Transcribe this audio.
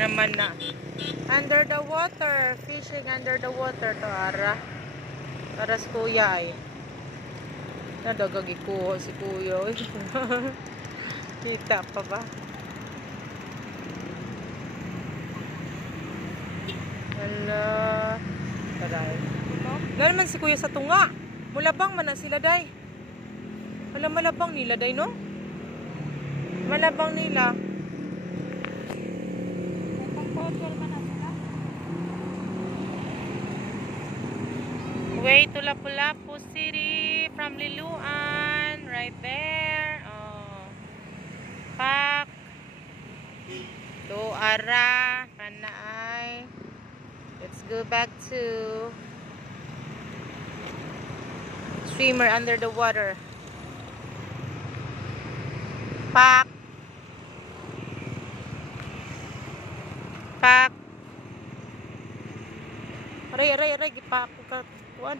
naman na. Under the water. Fishing under the water to ara. Para si kuya ay. Nadagagi ko si kuya. Kita pa ba? Hala. Taray. Wala naman si kuya sa tunga. Mulabang man na sila day. Wala malabang nila day no? Malabang nila. Way to Lapu-Lapu City from Liloan. Right there. Oh. Pak. To Ara. Panaay. Let's go back to swimmer under the water. Pak. Pak. Aray, gipak ko ka. Kuan.